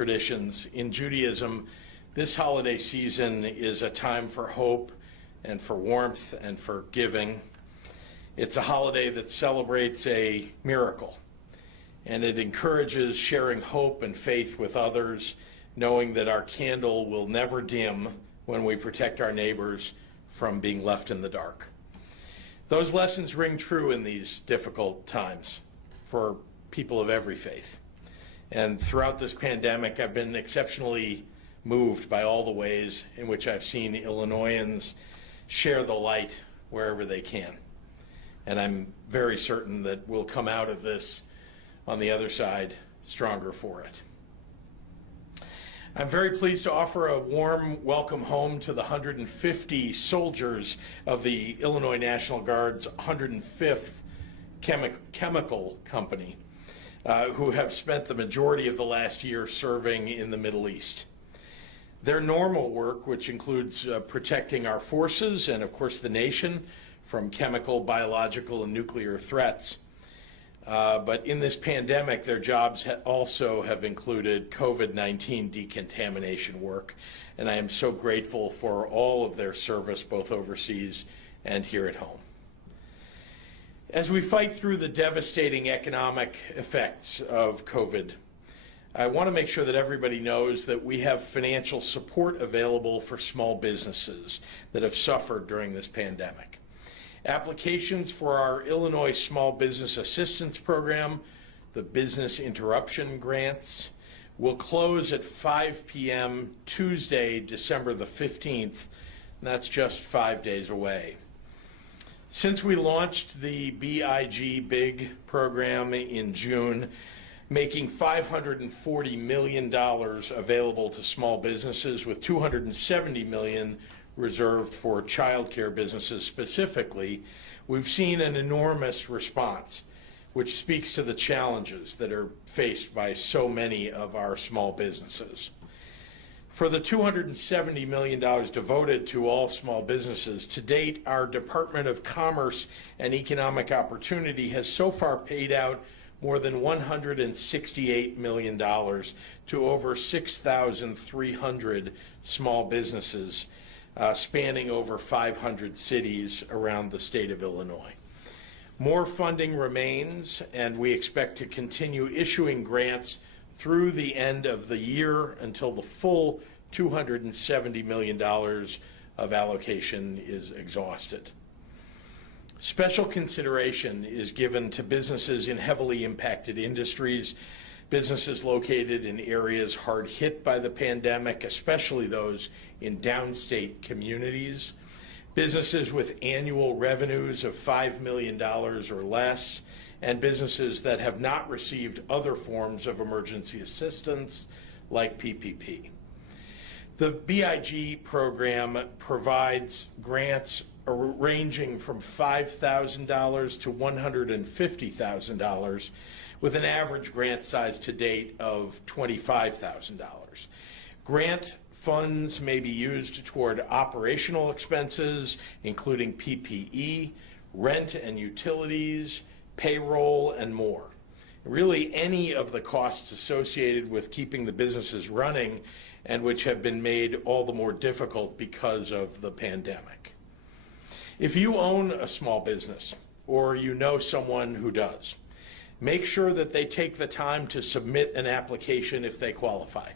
traditions. In Judaism, this holiday season is a time for hope and for warmth and for giving. It's a holiday that celebrates a miracle, and it encourages sharing hope and faith with others, knowing that our candle will never dim when we protect our neighbors from being left in the dark. Those lessons ring true in these difficult times for people of every faith. And throughout this pandemic, I've been exceptionally moved by all the ways in which I've seen Illinoisans share the light wherever they can. And I'm very certain that we'll come out of this on the other side stronger for it. I'm very pleased to offer a warm welcome home to the 150 soldiers of the Illinois National Guard's 105th Chemical Company, who have spent the majority of the last year serving in the Middle East. Their normal work, which includes protecting our forces and, of course, the nation from chemical, biological, and nuclear threats. But in this pandemic, their jobs also have included COVID-19 decontamination work, and I am so grateful for all of their service, both overseas and here at home. As we fight through the devastating economic effects of COVID, I want to make sure that everybody knows that we have financial support available for small businesses that have suffered during this pandemic. Applications for our Illinois Small Business Assistance Program, the Business Interruption Grants, will close at 5 p.m. Tuesday, December the 15th, and that's just 5 days away. Since we launched the BIG program in June, making $540 million available to small businesses, with $270 million reserved for child care businesses specifically, we've seen an enormous response, which speaks to the challenges that are faced by so many of our small businesses. For the $270 million devoted to all small businesses, to date, our Department of Commerce and Economic Opportunity has so far paid out more than $168 million to over 6,300 small businesses spanning over 500 cities around the state of Illinois. More funding remains, and we expect to continue issuing grants through the end of the year until the full $270 million of allocation is exhausted. Special consideration is given to businesses in heavily impacted industries, businesses located in areas hard hit by the pandemic, especially those in downstate communities, businesses with annual revenues of $5 million or less, and businesses that have not received other forms of emergency assistance like PPP. The BIG program provides grants ranging from $5,000 to $150,000, with an average grant size to date of $25,000. Grant funds may be used toward operational expenses, including PPE, rent and utilities, payroll, and more. Really, any of the costs associated with keeping the businesses running, and which have been made all the more difficult because of the pandemic. If you own a small business, or you know someone who does, make sure that they take the time to submit an application if they qualify.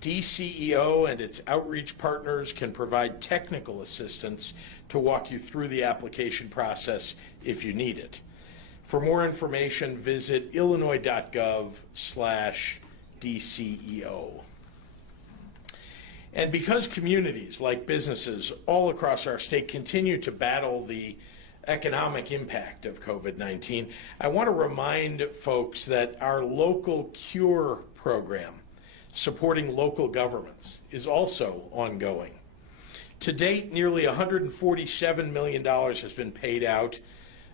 DCEO and its outreach partners can provide technical assistance to walk you through the application process if you need it. For more information, visit illinois.gov/DCEO. And because communities, like businesses all across our state, continue to battle the economic impact of COVID-19, I want to remind folks that our Local Cure program, supporting local governments, is also ongoing. To date, nearly $147 million has been paid out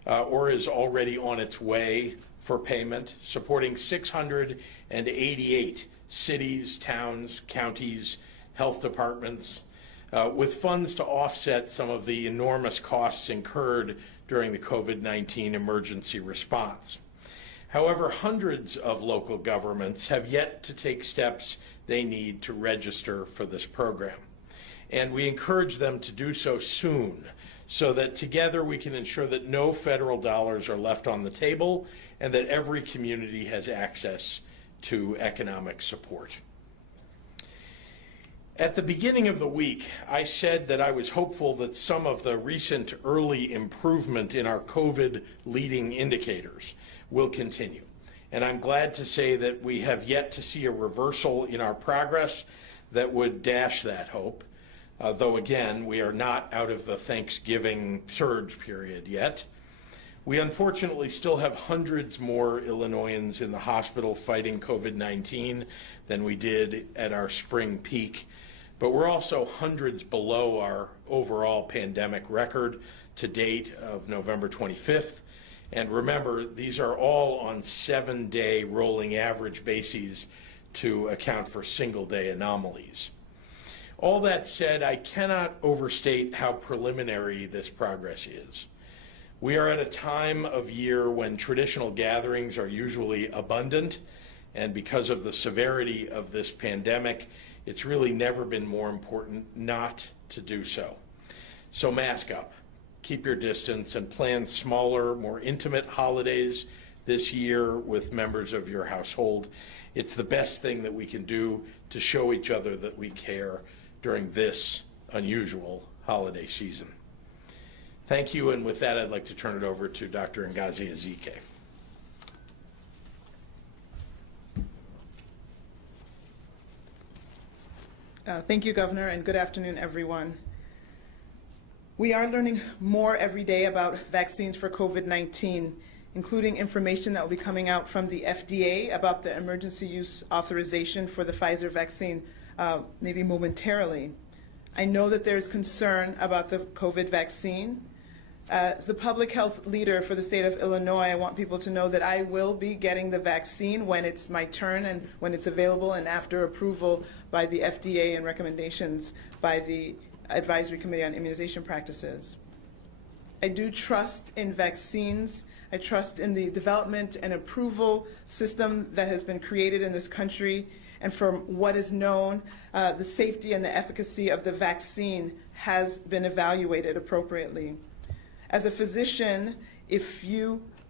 or is already on its way for payment, supporting 688 cities, towns, counties, health departments, with funds to offset some of the enormous costs incurred during the COVID-19 emergency response. However, hundreds of local governments have yet to take steps they need to register for this program. And we encourage them to do so soon, so that together we can ensure that no federal dollars are left on the table and that every community has access to economic support. At the beginning of the week, I said that I was hopeful that some of the recent early improvement in our COVID leading indicators will continue. And I'm glad to say that we have yet to see a reversal in our progress that would dash that hope. Though again, we are not out of the Thanksgiving surge period yet. We unfortunately still have hundreds more Illinoisans in the hospital fighting COVID-19 than we did at our spring peak. But we're also hundreds below our overall pandemic record to date of November 25th. And remember, these are all on 7-day rolling average bases to account for single-day anomalies. All that said, I cannot overstate how preliminary this progress is. We are at a time of year when traditional gatherings are usually abundant, and because of the severity of this pandemic, it's really never been more important not to do so. So mask up, keep your distance, and plan smaller, more intimate holidays this year with members of your household. It's the best thing that we can do to show each other that we care during this unusual holiday season. Thank you, and with that, I'd like to turn it over to Dr. Ngozi Ezike. Thank you, Governor, and good afternoon, everyone. We are learning more every day about vaccines for COVID-19, including information that will be coming out from the FDA about the emergency use authorization for the Pfizer vaccine maybe momentarily. I know that there's concern about the COVID vaccine. As the public health leader for the state of Illinois, I want people to know that I will be getting the vaccine when it's my turn and when it's available and after approval by the FDA and recommendations by the Advisory Committee on Immunization Practices. I do trust in vaccines. I trust in the development and approval system that has been created in this country. And from what is known, the safety and the efficacy of the vaccine has been evaluated appropriately. As a physician,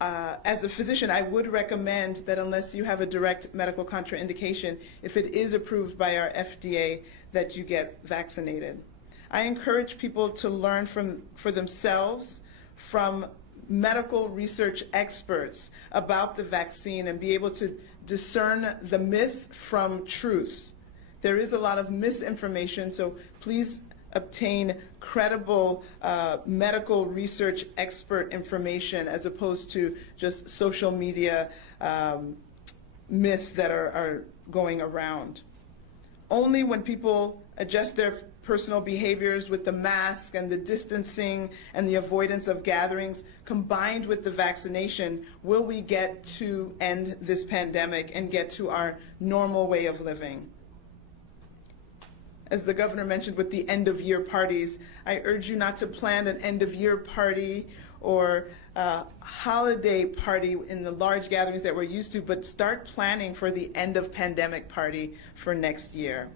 I would recommend that unless you have a direct medical contraindication, if it is approved by our FDA, that you get vaccinated. I encourage people to learn for themselves from medical research experts about the vaccine and be able to discern the myths from truths. There is a lot of misinformation, so please obtain credible medical research expert information as opposed to just social media myths that are going around. Only when people adjust their personal behaviors with the mask and the distancing and the avoidance of gatherings combined with the vaccination will we get to end this pandemic and get to our normal way of living. As the governor mentioned with the end-of-year parties, I urge you not to plan an end-of-year party or a holiday party in the large gatherings that we're used to, but start planning for the end-of-pandemic party for next year.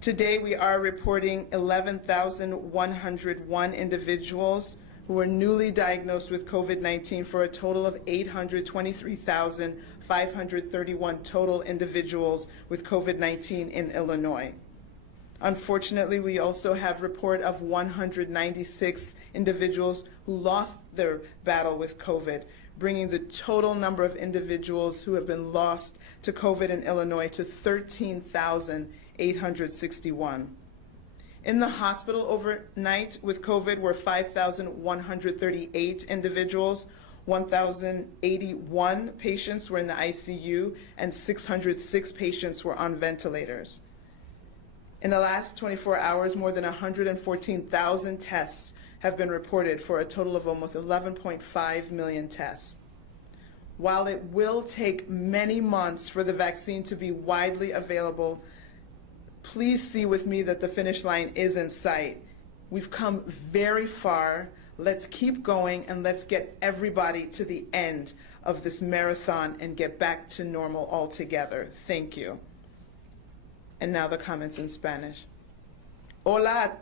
Today, we are reporting 11,101 individuals who were newly diagnosed with COVID-19 for a total of 823,531 total individuals with COVID-19 in Illinois. Unfortunately, we also have report of 196 individuals who lost their battle with COVID, bringing the total number of individuals who have been lost to COVID in Illinois to 13,861. In the hospital overnight with COVID were 5,138 individuals, 1,081 patients were in the ICU, and 606 patients were on ventilators. In the last 24 hours, more than 114,000 tests have been reported for a total of almost 11.5 million tests. While it will take many months for the vaccine to be widely available, please see with me that the finish line is in sight. We've come very far. Let's keep going and let's get everybody to the end of this marathon and get back to normal altogether. Thank you. And now the comments in Spanish. Hola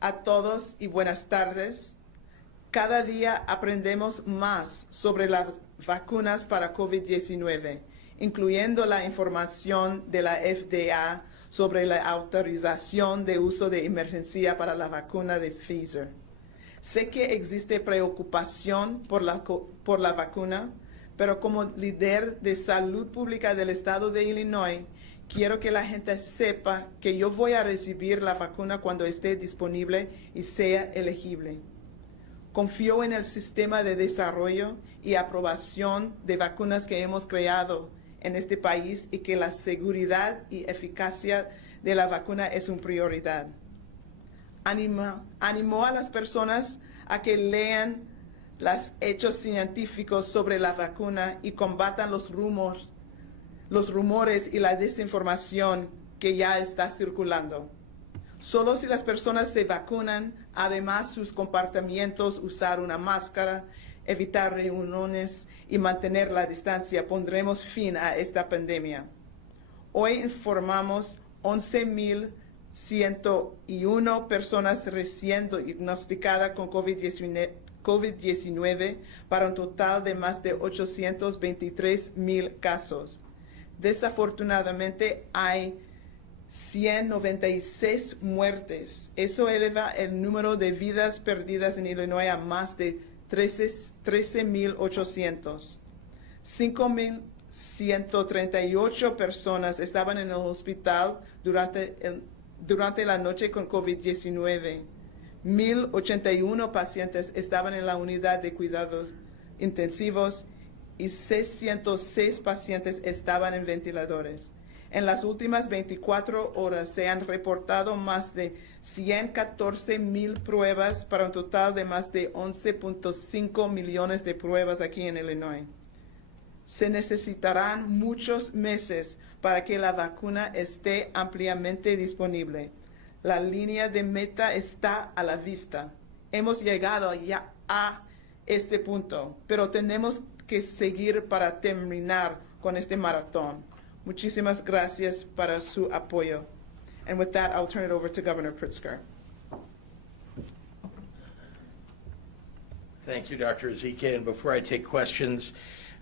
a todos y buenas tardes. Cada día aprendemos más sobre las vacunas para COVID-19, incluyendo la información de la FDA sobre la autorización de uso de emergencia para la vacuna de Pfizer. Sé que existe preocupación por la vacuna, pero como líder de salud pública del estado de Illinois, quiero que la gente sepa que yo voy a recibir la vacuna cuando esté disponible y sea elegible. Confío en el sistema de desarrollo y aprobación de vacunas que hemos creado en este país y que la seguridad y eficacia de la vacuna es una prioridad. Animo a las personas a que lean los hechos científicos sobre la vacuna y combatan los rumores y la desinformación que ya está circulando. Solo si las personas se vacunan, además sus comportamientos, usar una máscara, evitar reuniones y mantener la distancia, pondremos fin a esta pandemia. Hoy informamos 11,101 personas recién diagnosticadas con COVID-19 para un total de más de 823,000 casos. Desafortunadamente hay 196 muertes. Eso eleva el número de vidas perdidas en Illinois a más de 13,800. 5,138 personas estaban en el hospital durante la noche con COVID-19. 1,081 pacientes estaban en la unidad de cuidados intensivos y 606 pacientes estaban en ventiladores. En las últimas 24 horas se han reportado más de 114,000 pruebas para un total de más de 11,5 millones de pruebas aquí en Illinois. Se necesitarán muchos meses para que la vacuna esté ampliamente disponible. La línea de meta está a la vista. Hemos llegado ya a este punto, pero tenemos que seguir para terminar con este maratón. Muchísimas gracias para su apoyo. And with that, I'll turn it over to Governor Pritzker. Thank you, Dr. Ezike. And before I take questions,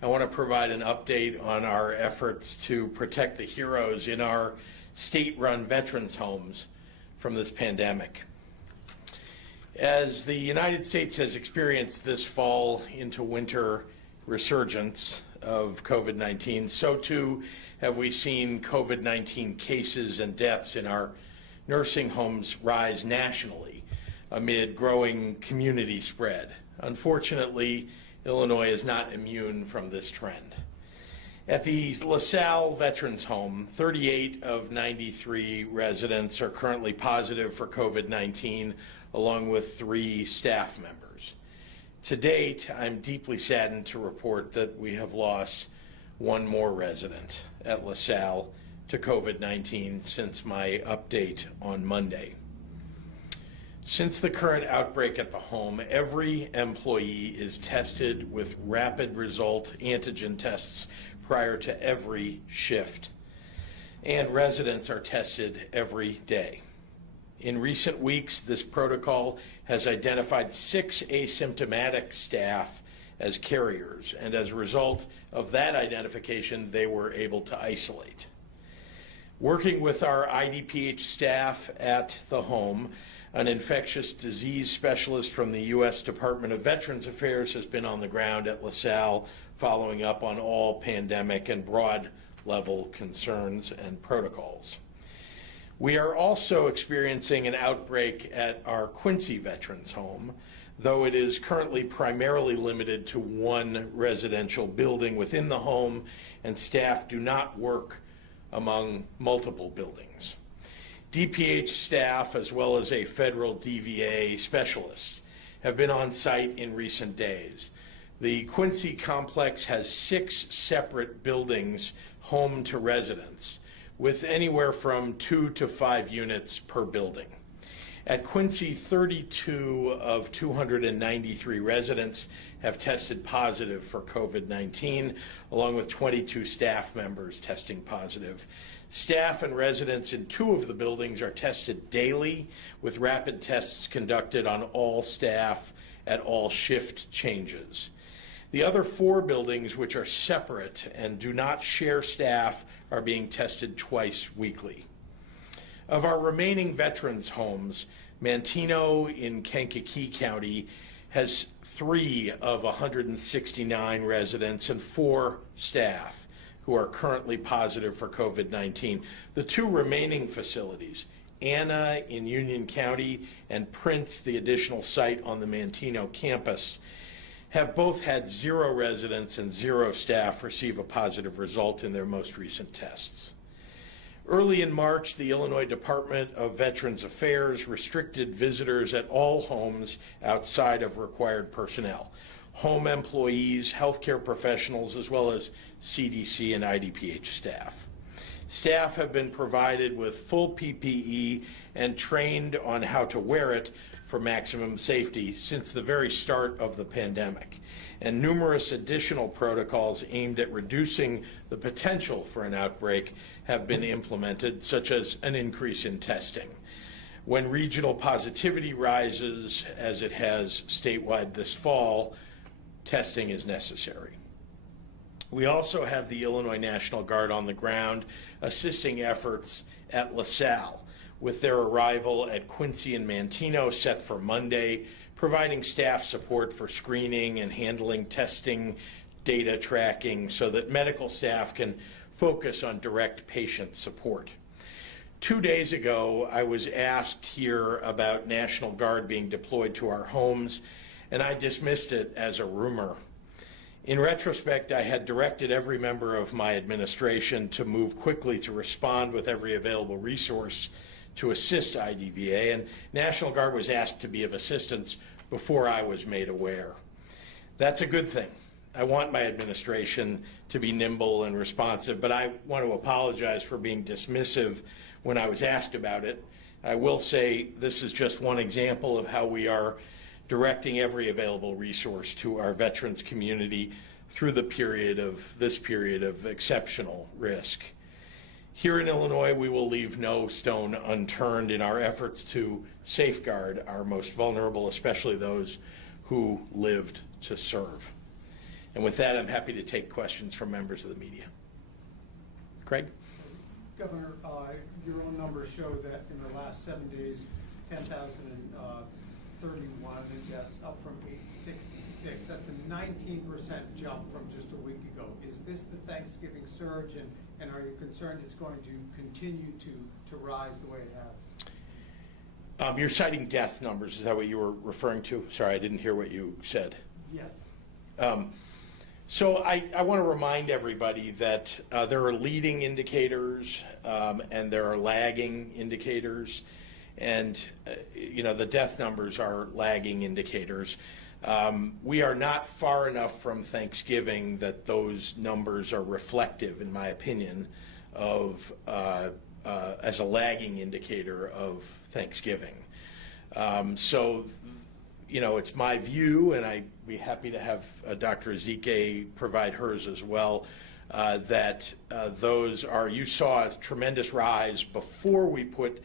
I want to provide an update on our efforts to protect the heroes in our state-run veterans homes from this pandemic. As the United States has experienced this fall into winter resurgence of COVID-19, so too have we seen COVID-19 cases and deaths in our nursing homes rise nationally amid growing community spread. Unfortunately, Illinois is not immune from this trend. At the LaSalle Veterans Home, 38 of 93 residents are currently positive for COVID-19, along with 3 staff members. To date, I'm deeply saddened to report that we have lost one more resident at LaSalle to COVID-19 since my update on Monday. Since the current outbreak at the home, every employee is tested with rapid result antigen tests prior to every shift, and residents are tested every day. In recent weeks, this protocol has identified 6 asymptomatic staff as carriers, and as a result of that identification, they were able to isolate. Working with our IDPH staff at the home, an infectious disease specialist from the U.S. Department of Veterans Affairs has been on the ground at LaSalle following up on all pandemic and broad level concerns and protocols. We are also experiencing an outbreak at our Quincy Veterans Home, though it is currently primarily limited to one residential building within the home, and staff do not work among multiple buildings. DPH staff, as well as a federal DVA specialist, have been on site in recent days. The Quincy complex has 6 separate buildings home to residents, with anywhere from 2 to 5 units per building. At Quincy, 32 of 293 residents have tested positive for COVID-19, along with 22 staff members testing positive. Staff and residents in 2 of the buildings are tested daily, with rapid tests conducted on all staff at all shift changes. The other 4 buildings, which are separate and do not share staff, are being tested twice weekly. Of our remaining veterans' homes, Manteno in Kankakee County has 3 of 169 residents and 4 staff who are currently positive for COVID-19. The 2 remaining facilities, Anna in Union County and Prince, the additional site on the Manteno campus, have both had 0 residents and 0 staff receive a positive result in their most recent tests. Early in March, the Illinois Department of Veterans Affairs restricted visitors at all homes outside of required personnel, home employees, healthcare professionals, as well as CDC and IDPH staff. Staff have been provided with full PPE and trained on how to wear it for maximum safety since the very start of the pandemic, and numerous additional protocols aimed at reducing the potential for an outbreak have been implemented, such as an increase in testing. When regional positivity rises, as it has statewide this fall, testing is necessary. We also have the Illinois National Guard on the ground assisting efforts at LaSalle, with their arrival at Quincy and Manteno set for Monday, providing staff support for screening and handling testing, data tracking, so that medical staff can focus on direct patient support. 2 days ago, I was asked here about National Guard being deployed to our homes, and I dismissed it as a rumor. In retrospect, I had directed every member of my administration to move quickly to respond with every available resource to assist IDVA, and National Guard was asked to be of assistance before I was made aware. That's a good thing. I want my administration to be nimble and responsive, but I want to apologize for being dismissive when I was asked about it. I will say this is just one example of how we are directing every available resource to our veterans community through this period of exceptional risk. Here in Illinois, we will leave no stone unturned in our efforts to safeguard our most vulnerable, especially those who lived to serve. And with that, I'm happy to take questions from members of the media. Craig? Governor, your own numbers show that in the last 7 days, 10,031 deaths, up from 866. That's a 19% jump from just a week ago. Is this the Thanksgiving surge, and are you concerned it's going to continue to rise the way it has? You're citing death numbers. Is that what you were referring to? Sorry, I didn't hear what you said. Yes. So I want to remind everybody that there are leading indicators and there are lagging indicators, and the death numbers are lagging indicators. We are not far enough from Thanksgiving that those numbers are reflective, in my opinion, of as a lagging indicator of Thanksgiving. It's my view, and I'd be happy to have Dr. Ezike provide hers as well, that those are, you saw a tremendous rise before we put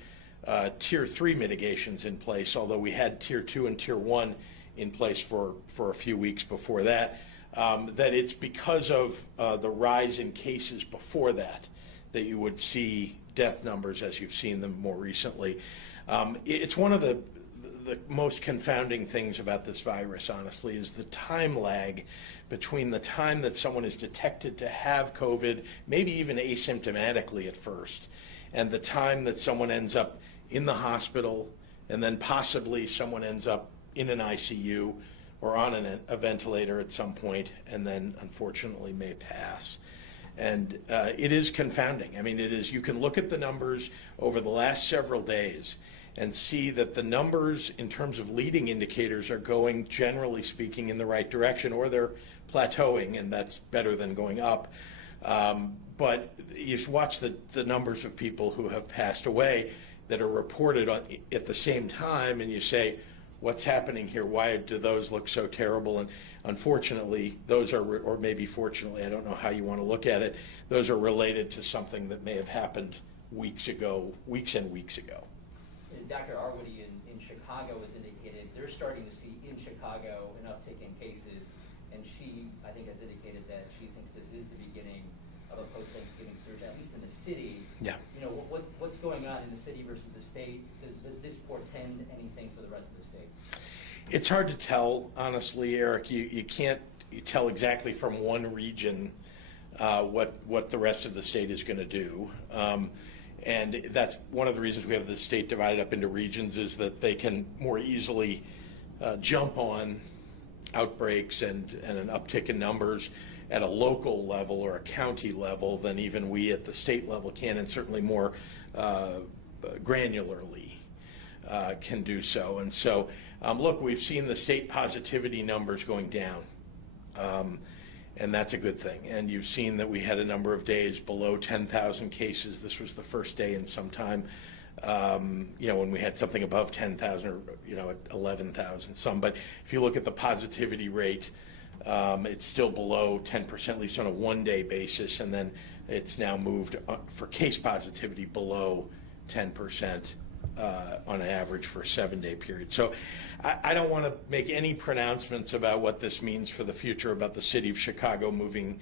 Tier 3 mitigations in place, although we had Tier 2 and Tier 1 in place for a few weeks before that, that it's because of the rise in cases before that you would see death numbers as you've seen them more recently. It's one of the most confounding things about this virus, honestly, is the time lag between the time that someone is detected to have COVID, maybe even asymptomatically at first, and the time that someone ends up in the hospital, and then possibly someone ends up in an ICU or on a ventilator at some point, and then unfortunately may pass. And it is confounding. I mean, it is. You can look at the numbers over the last several days and see that the numbers in terms of leading indicators are going, generally speaking, in the right direction, or they're plateauing, and that's better than going up. But you watch the numbers of people who have passed away. that are reported at the same time, and you say, what's happening here? Why do those look so terrible? And unfortunately, those are, or maybe fortunately, I don't know how you want to look at it, those are related to something that may have happened weeks and weeks ago. Dr. Arwoody in Chicago has indicated they're starting to see in Chicago an uptick in cases, and she, I think, has indicated that she thinks this is the beginning of a post-Thanksgiving surge, at least in the city. Yeah. You know, what's going on in the city versus the state? Does this portend anything for the rest of the state? It's hard to tell, honestly, Eric. You can't tell exactly from one region what the rest of the state is going to do. And that's one of the reasons we have the state divided up into regions, is that they can more easily jump on outbreaks and an uptick in numbers at a local level or a county level than even we at the state level can, and certainly more granularly can do so. And so, look, we've seen the state positivity numbers going down. And that's a good thing. And you've seen that we had a number of days below 10,000 cases. This was the first day in some time, when we had something above 10,000 or, at 11,000 some. But if you look at the positivity rate, it's still below 10%, at least on a one-day basis. And then it's now moved for case positivity below 10%. On average for a 7-day period. So I don't want to make any pronouncements about what this means for the future, about the city of Chicago moving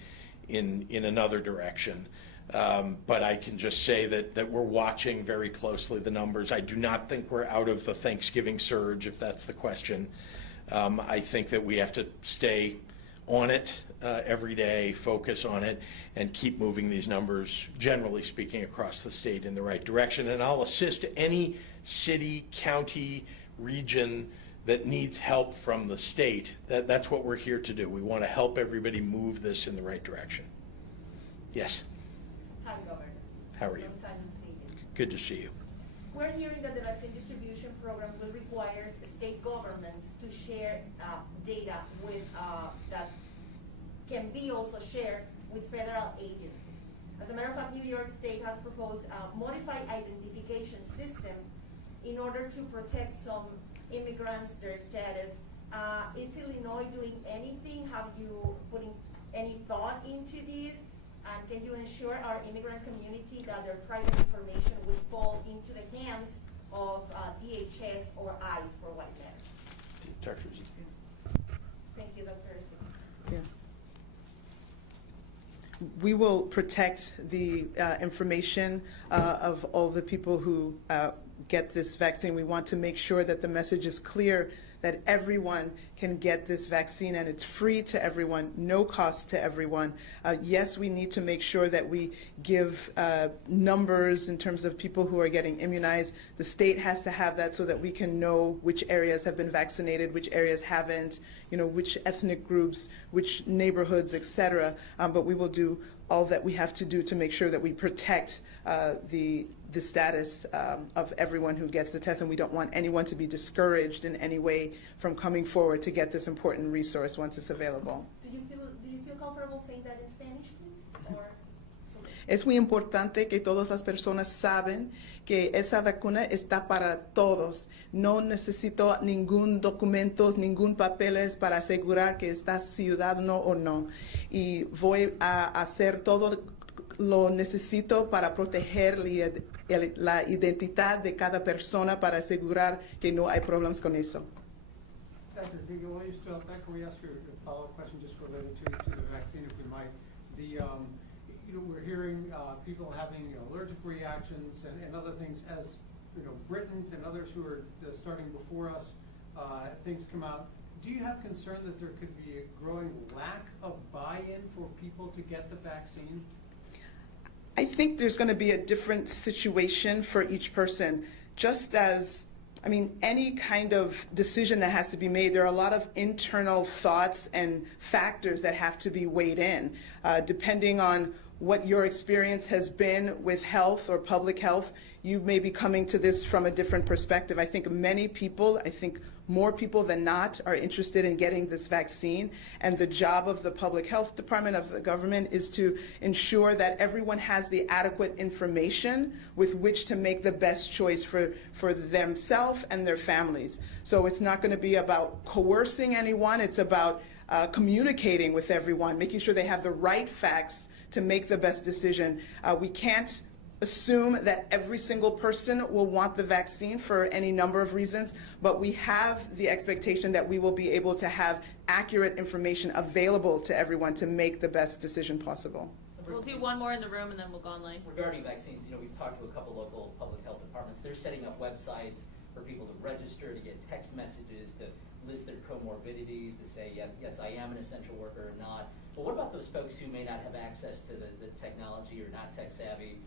in another direction. But I can just say that we're watching very closely the numbers. I do not think we're out of the Thanksgiving surge, if that's the question. I think that we have to stay on it every day, focus on it, and keep moving these numbers, generally speaking, across the state in the right direction. And I'll assist any city, county, region that needs help from the state. That's what we're here to do. We want to help everybody move this in the right direction. Yes? Hi, Governor. How are you? Long time no see you. Good to see you. We're hearing that the vaccine distribution program will require state governments to share data with that can be also shared with federal agencies. As a matter of fact, New York State has proposed a modified identification system in order to protect some immigrants, their status. Is Illinois doing anything? Have you putting any thought into this? And can you ensure our immigrant community that their private information would fall into the hands of DHS or ICE for what matters? Dr. Thank you, Dr. Yeah. We will protect the information of all the people who get this vaccine. We want to make sure that the message is clear that everyone can get this vaccine, and it's free to everyone, no cost to everyone. Yes, we need to make sure that we give numbers in terms of people who are getting immunized. The state has to have that so that we can know which areas have been vaccinated, which areas haven't, which ethnic groups, which neighborhoods, etc. But we will do all that we have to do to make sure that we protect the status of everyone who gets the test, and we don't want anyone to be discouraged in any way from coming forward to get this important resource once it's available. Do you feel comfortable saying that in Spanish, please? Or Es muy importante que todas las personas saben que esa vacuna está para todos. No necesito ningún documento, ningún papeles para asegurar que está ciudadano o no. Y voy a hacer todo lo necesito para proteger la identidad de cada persona para asegurar que no hay problemas con eso. Pastor, while you still up, can we ask you a follow-up question just related to the vaccine, if we might? We're hearing people having allergic reactions and other things as Britons and others who are starting before us. Things come out. Do you have concern that there could be a growing lack of buy-in for people to get the vaccine? I think there's going to be a different situation for each person. Just as, any kind of decision that has to be made, there are a lot of internal thoughts and factors that have to be weighed in, depending on what your experience has been with health or public health. you may be coming to this from a different perspective. I think many people, more people than not, are interested in getting this vaccine, and the job of the public health department of the government is to ensure that everyone has the adequate information with which to make the best choice for themselves and their families. So it's not going to be about coercing anyone, it's about communicating with everyone, making sure they have the right facts to make the best decision. We can't assume that every single person will want the vaccine for any number of reasons, but we have the expectation that we will be able to have accurate information available to everyone to make the best decision possible. We'll do one more in the room and then we'll go online. Regarding vaccines, we've talked to a couple local public health departments. They're setting up websites for people to register, to get text messages, to list their comorbidities, to say, yes, I am an essential worker or not. But what about those folks who may not have access to the technology or not tech savvy,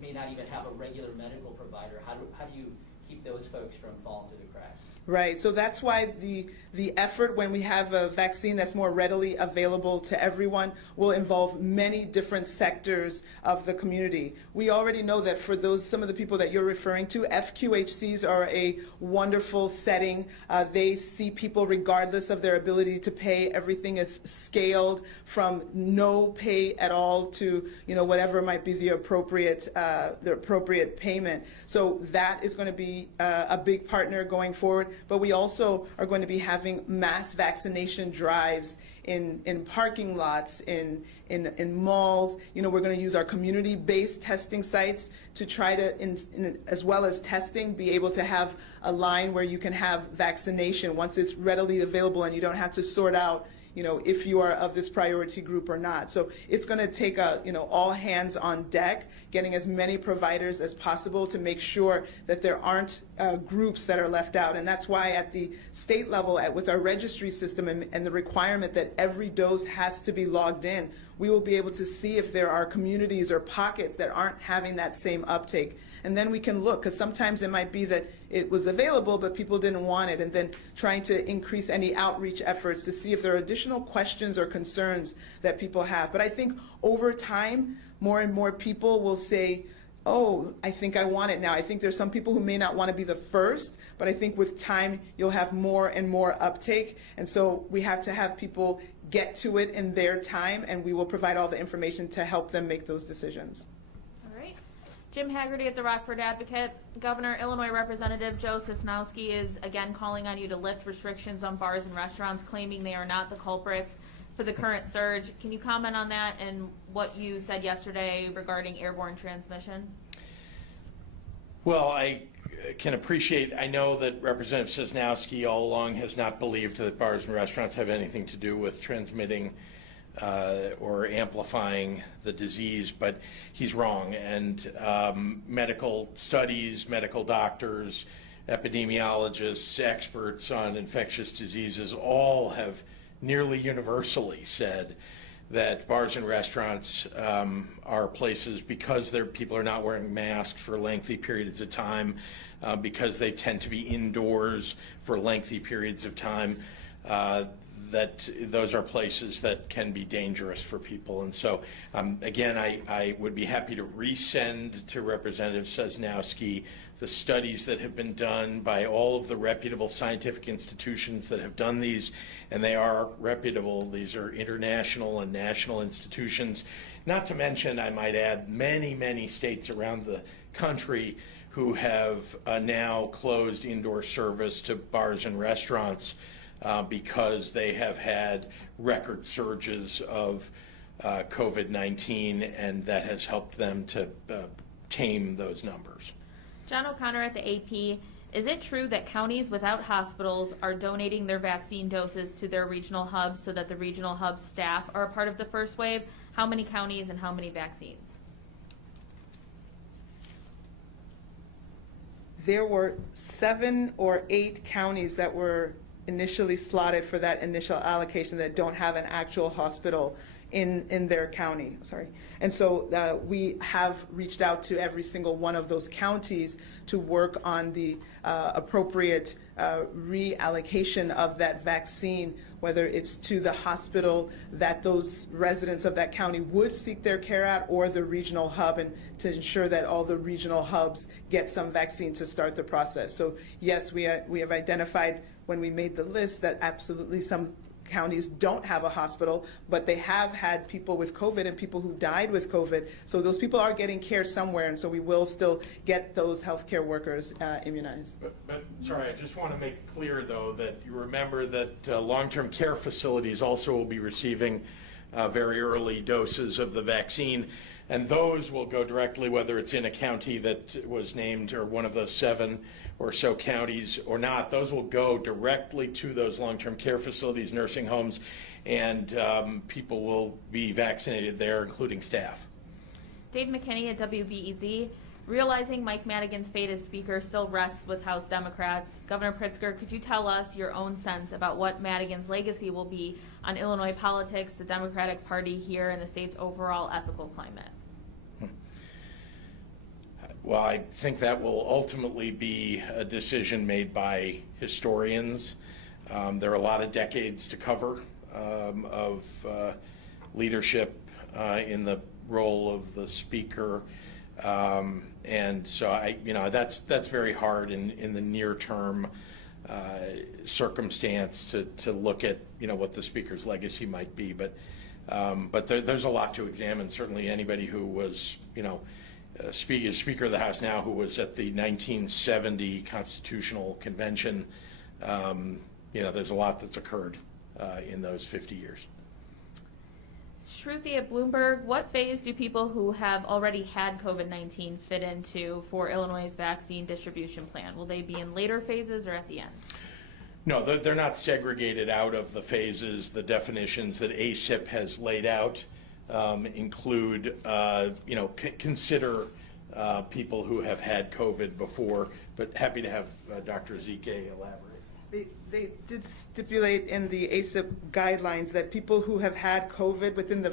may not even have a regular medical provider? How do you keep those folks from falling through the cracks? Right, so that's why the effort when we have a vaccine that's more readily available to everyone will involve many different sectors of the community. We already know that for some of the people that you're referring to, FQHCs are a wonderful setting. They see people regardless of their ability to pay. Everything is scaled from no pay at all to whatever might be the appropriate payment. So that is going to be a big partner going forward. But we also are going to be having mass vaccination drives in parking lots, in malls. We're going to use our community-based testing sites to try to, as well as testing, be able to have a line where you can have vaccination once it's readily available and you don't have to sort out if you are of this priority group or not. So it's going to take all hands on deck, getting as many providers as possible to make sure that there aren't groups that are left out. And that's why at the state level, with our registry system and the requirement that every dose has to be logged in, we will be able to see if there are communities or pockets that aren't having that same uptake. And then we can look, because sometimes it might be that it was available, but people didn't want it, and then trying to increase any outreach efforts to see if there are additional questions or concerns that people have. But I think over time, more and more people will say, oh, I think I want it now. I think there's some people who may not want to be the first, but I think with time, you'll have more and more uptake. And so we have to have people get to it in their time, and we will provide all the information to help them make those decisions. Jim Haggerty at the Rockford Advocate. Governor, Illinois Representative Joe Sosnowski is again calling on you to lift restrictions on bars and restaurants, claiming they are not the culprits for the current surge. Can you comment on that and what you said yesterday regarding airborne transmission? Well, I can appreciate, I know that Representative Sosnowski all along has not believed that bars and restaurants have anything to do with transmitting or amplifying the disease, but he's wrong. And medical studies, medical doctors, epidemiologists, experts on infectious diseases all have nearly universally said that bars and restaurants are places, because people are not wearing masks for lengthy periods of time, because they tend to be indoors for lengthy periods of time, that those are places that can be dangerous for people. And so, again, I would be happy to resend to Representative Sosnowski the studies that have been done by all of the reputable scientific institutions that have done these, and they are reputable. These are international and national institutions. Not to mention, I might add, many, many states around the country who have now closed indoor service to bars and restaurants because they have had record surges of COVID-19, and that has helped them to tame those numbers. John O'Connor at the AP. Is it true that counties without hospitals are donating their vaccine doses to their regional hubs so that the regional hub staff are a part of the first wave? How many counties and how many vaccines? There were 7 or 8 counties that were initially slotted for that initial allocation that don't have an actual hospital in their county. Sorry. And so we have reached out to every single one of those counties to work on the appropriate reallocation of that vaccine, whether it's to the hospital that those residents of that county would seek their care at, or the regional hub, and to ensure that all the regional hubs get some vaccine to start the process. So yes, we have identified when we made the list that absolutely some counties don't have a hospital, but they have had people with COVID and people who died with COVID. So those people are getting care somewhere, and so we will still get those healthcare workers immunized. But sorry, I just want to make clear, though, that you remember that long-term care facilities also will be receiving very early doses of the vaccine, and those will go directly, whether it's in a county that was named or one of those 7 or so counties or not, those will go directly to those long-term care facilities, nursing homes, and people will be vaccinated there, including staff. Dave McKinney at WBEZ. Realizing Mike Madigan's fate as Speaker still rests with House Democrats, Governor Pritzker, could you tell us your own sense about what Madigan's legacy will be on Illinois politics, the Democratic Party here, and the state's overall ethical climate? Well, I think that will ultimately be a decision made by historians. There are a lot of decades to cover of leadership in the role of the Speaker. And so that's very hard in the near term circumstance to look at what the Speaker's legacy might be. But there's a lot to examine. Certainly, anybody who was Speaker of the House now, who was at the 1970 Constitutional Convention, there's a lot that's occurred in those 50 years. Shruti at Bloomberg, what phase do people who have already had COVID-19 fit into for Illinois' vaccine distribution plan? Will they be in later phases or at the end? No, they're not segregated out of the phases. The definitions that ACIP has laid out include, consider people who have had COVID before, but happy to have Dr. Ezike elaborate. They did stipulate in the ACIP guidelines that people who have had COVID within the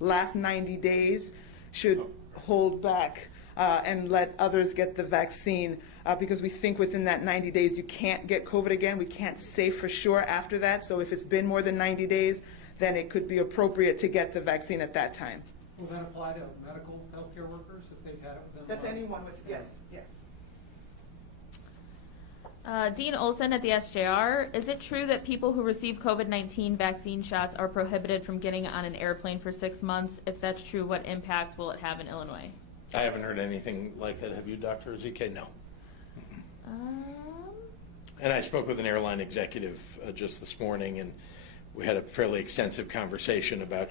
last 90 days should hold back and let others get the vaccine because we think within that 90 days you can't get COVID again. We can't say for sure after that. So if it's been more than 90 days, then it could be appropriate to get the vaccine at that time. Will that apply to medical healthcare workers if they've had it within? That's anyone with, yes, yes. Dean Olson at the SJR, is it true that people who receive COVID-19 vaccine shots are prohibited from getting on an airplane for 6 months? If that's true, what impact will it have in Illinois? I haven't heard anything like that. Have you, Dr. Ezike? No. And I spoke with an airline executive just this morning, and we had a fairly extensive conversation about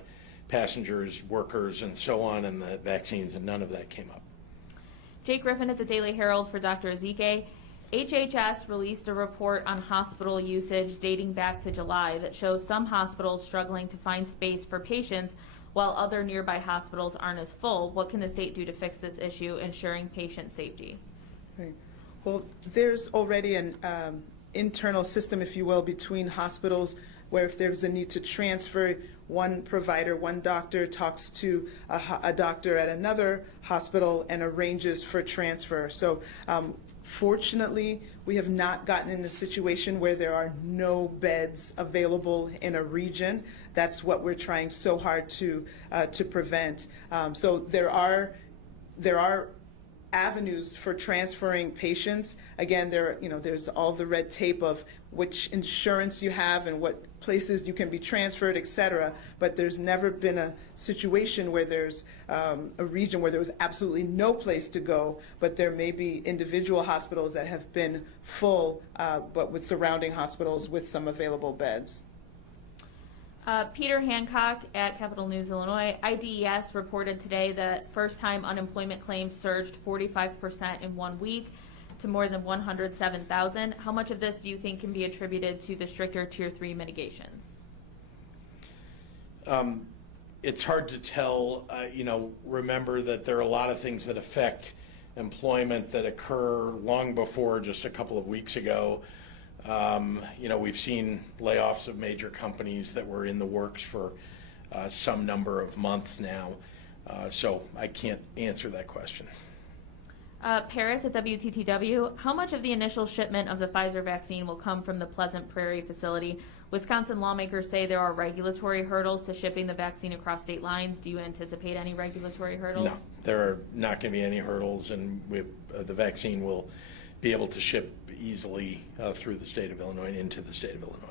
passengers, workers, and so on, and the vaccines, and none of that came up. Jake Griffin at the Daily Herald for Dr. Ezike. HHS released a report on hospital usage dating back to July that shows some hospitals struggling to find space for patients while other nearby hospitals aren't as full. What can the state do to fix this issue, ensuring patient safety? Right. Well, there's already an internal system, if you will, between hospitals where if there's a need to transfer, one provider, one doctor talks to a doctor at another hospital and arranges for transfer. So fortunately, we have not gotten in a situation where there are no beds available in a region. That's what we're trying so hard to prevent. So there are avenues for transferring patients. Again, there's all the red tape of which insurance you have and what places you can be transferred, et cetera. But there's never been a situation where there's a region where there was absolutely no place to go, but there may be individual hospitals that have been full, but with surrounding hospitals with some available beds. Peter Hancock at Capital News Illinois. IDES reported today that first-time unemployment claims surged 45% in 1 week to more than 107,000. How much of this do you think can be attributed to the stricter Tier 3 mitigations? It's hard to tell. Remember that there are a lot of things that affect employment that occur long before just a couple of weeks ago. We've seen layoffs of major companies that were in the works for some number of months now. So I can't answer that question. Paris at WTTW, how much of the initial shipment of the Pfizer vaccine will come from the Pleasant Prairie facility? Wisconsin lawmakers say there are regulatory hurdles to shipping the vaccine across state lines. Do you anticipate any regulatory hurdles? No, there are not going to be any hurdles, and the vaccine will be able to ship easily through the state of Illinois and into the state of Illinois.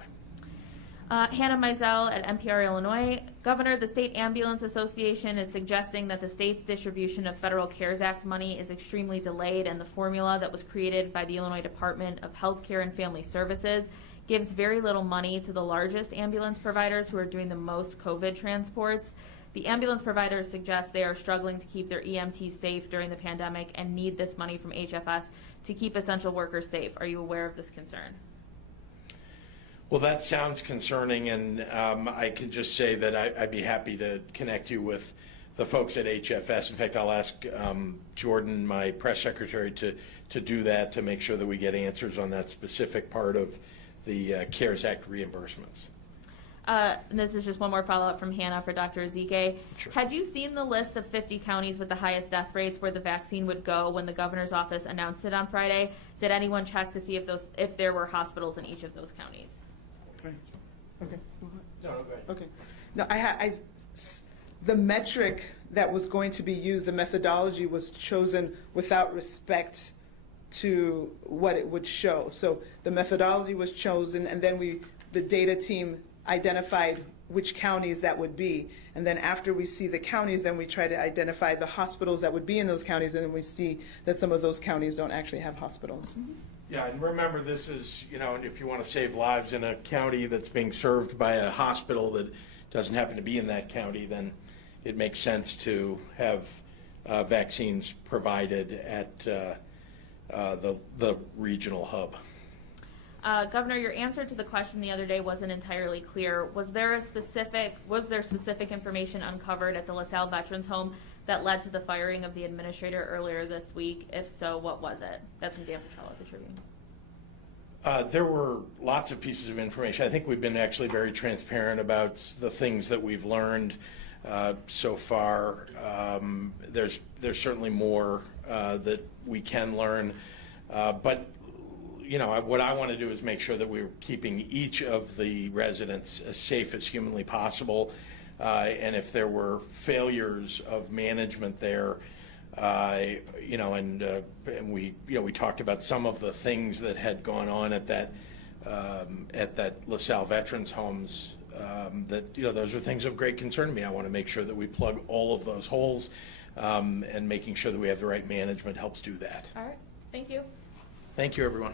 Hannah Mizell at NPR Illinois. Governor, the State Ambulance Association is suggesting that the state's distribution of Federal CARES Act money is extremely delayed, and the formula that was created by the Illinois Department of Health Care and Family Services gives very little money to the largest ambulance providers who are doing the most COVID transports. The ambulance providers suggest they are struggling to keep their EMTs safe during the pandemic and need this money from HFS to keep essential workers safe. Are you aware of this concern? Well, that sounds concerning, and I can just say that I'd be happy to connect you with the folks at HFS. In fact, I'll ask Jordan, my press secretary, to do that to make sure that we get answers on that specific part of the CARES Act reimbursements. And this is just one more follow-up from Hannah for Dr. Ezike. Sure. Had you seen the list of 50 counties with the highest death rates where the vaccine would go when the governor's office announced it on Friday? Did anyone check to see if there were hospitals in each of those counties? Okay. No, go ahead. Okay. No, the metric that was going to be used, the methodology was chosen without respect to what it would show. So the methodology was chosen, and then the data team identified which counties that would be. And then after we see the counties, then we try to identify the hospitals that would be in those counties, and then we see that some of those counties don't actually have hospitals. Mm-hmm. Yeah, and remember, this is, and if you want to save lives in a county that's being served by a hospital that doesn't happen to be in that county, then it makes sense to have vaccines provided at the regional hub. Governor, your answer to the question the other day wasn't entirely clear. Was there specific information uncovered at the LaSalle Veterans Home that led to the firing of the administrator earlier this week? If so, what was it? That's from Dan Petrella at the Tribune. There were lots of pieces of information. I think we've been actually very transparent about the things that we've learned so far. There's certainly more that we can learn, but what I want to do is make sure that we're keeping each of the residents as safe as humanly possible. And if there were failures of management there, and we talked about some of the things that had gone on at that LaSalle Veterans Homes. Those are things of great concern to me. I want to make sure that we plug all of those holes, and making sure that we have the right management helps do that. All right. Thank you. Thank you, everyone.